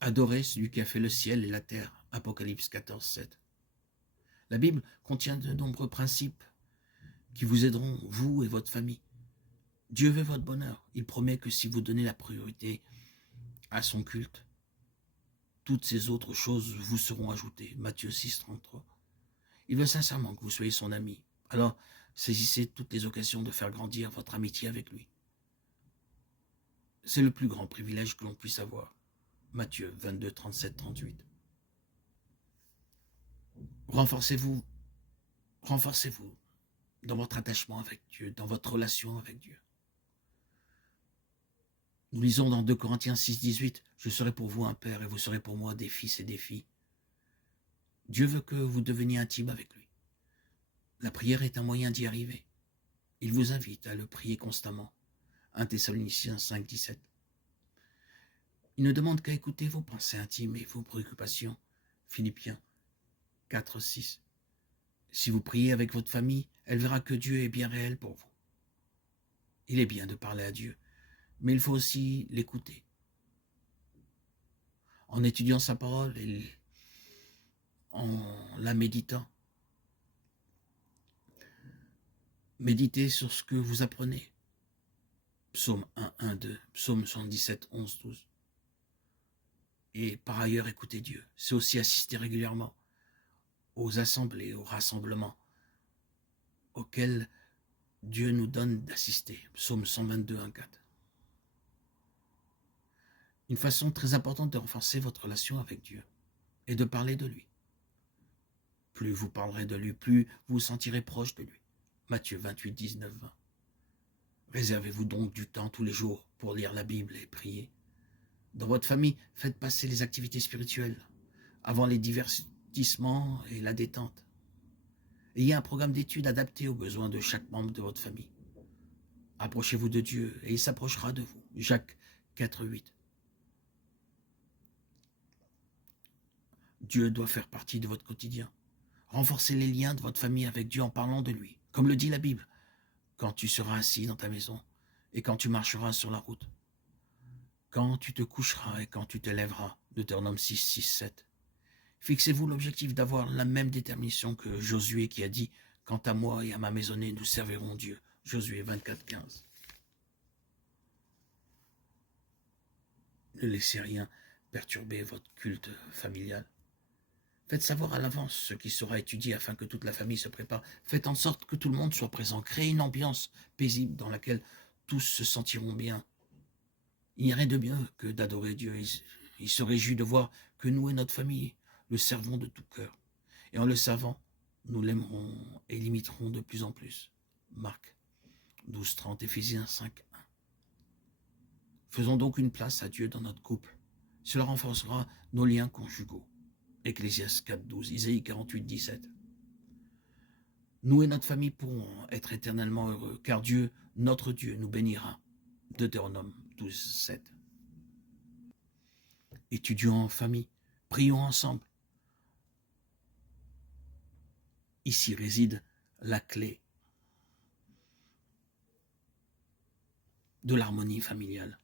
Adorez celui qui a fait le ciel et la terre. Apocalypse 14, 7. La Bible contient de nombreux principes qui vous aideront, vous et votre famille. Dieu veut votre bonheur. Il promet que si vous donnez la priorité à son culte, toutes ces autres choses vous seront ajoutées. Matthieu 6, 33. Il veut sincèrement que vous soyez son ami. Alors, saisissez toutes les occasions de faire grandir votre amitié avec lui. C'est le plus grand privilège que l'on puisse avoir. Matthieu 22, 37, 38. Renforcez-vous dans votre attachement avec Dieu, dans votre relation avec Dieu. Nous lisons dans 2 Corinthiens 6, 18, « Je serai pour vous un père et vous serez pour moi des fils et des filles. » Dieu veut que vous deveniez intime avec lui. La prière est un moyen d'y arriver. Il vous invite à le prier constamment. 1 Thessaloniciens 5, 17. Il ne demande qu'à écouter vos pensées intimes et vos préoccupations. Philippiens 4, 6. Si vous priez avec votre famille, elle verra que Dieu est bien réel pour vous. Il est bien de parler à Dieu, mais il faut aussi l'écouter. En étudiant sa parole et en la méditant. Méditez sur ce que vous apprenez. Psaume 1, 1, 2, Psaume 77, 11, 12. Et par ailleurs, écoutez Dieu. C'est aussi assister régulièrement aux assemblées, aux rassemblements auxquels Dieu nous donne d'assister. Psaume 122, 1, 4. Une façon très importante de renforcer votre relation avec Dieu est de parler de lui. Plus vous parlerez de lui, plus vous vous sentirez proche de lui. Matthieu 28, 19, 20. Réservez-vous donc du temps tous les jours pour lire la Bible et prier. Dans votre famille, faites passer les activités spirituelles avant les divertissements et la détente. Ayez un programme d'études adapté aux besoins de chaque membre de votre famille. Approchez-vous de Dieu et il s'approchera de vous. Jacques 4, 8. Dieu doit faire partie de votre quotidien. Renforcez les liens de votre famille avec Dieu en parlant de lui. Comme le dit la Bible, quand tu seras assis dans ta maison et quand tu marcheras sur la route, quand tu te coucheras et quand tu te lèveras. Deutéronome 6, 6, 7. Fixez-vous l'objectif d'avoir la même détermination que Josué qui a dit « Quant à moi et à ma maisonnée, nous servirons Dieu ». Josué 24, 15. Ne laissez rien perturber votre culte familial. Faites savoir à l'avance ce qui sera étudié afin que toute la famille se prépare. Faites en sorte que tout le monde soit présent. Créez une ambiance paisible dans laquelle tous se sentiront bien. Il n'y a rien de mieux que d'adorer Dieu. Il se réjouit de voir que nous et notre famille le servons de tout cœur. Et en le servant, nous l'aimerons et l'imiterons de plus en plus. Marc 12, 30, Éphésiens 5, 1. Faisons donc une place à Dieu dans notre couple. Cela renforcera nos liens conjugaux. Ecclésiaste 4, 12, Isaïe 48, 17. Nous et notre famille pourrons être éternellement heureux, car Dieu, notre Dieu, nous bénira. Deutéronome 12, 7. Étudions en famille, prions ensemble. Ici réside la clé de l'harmonie familiale.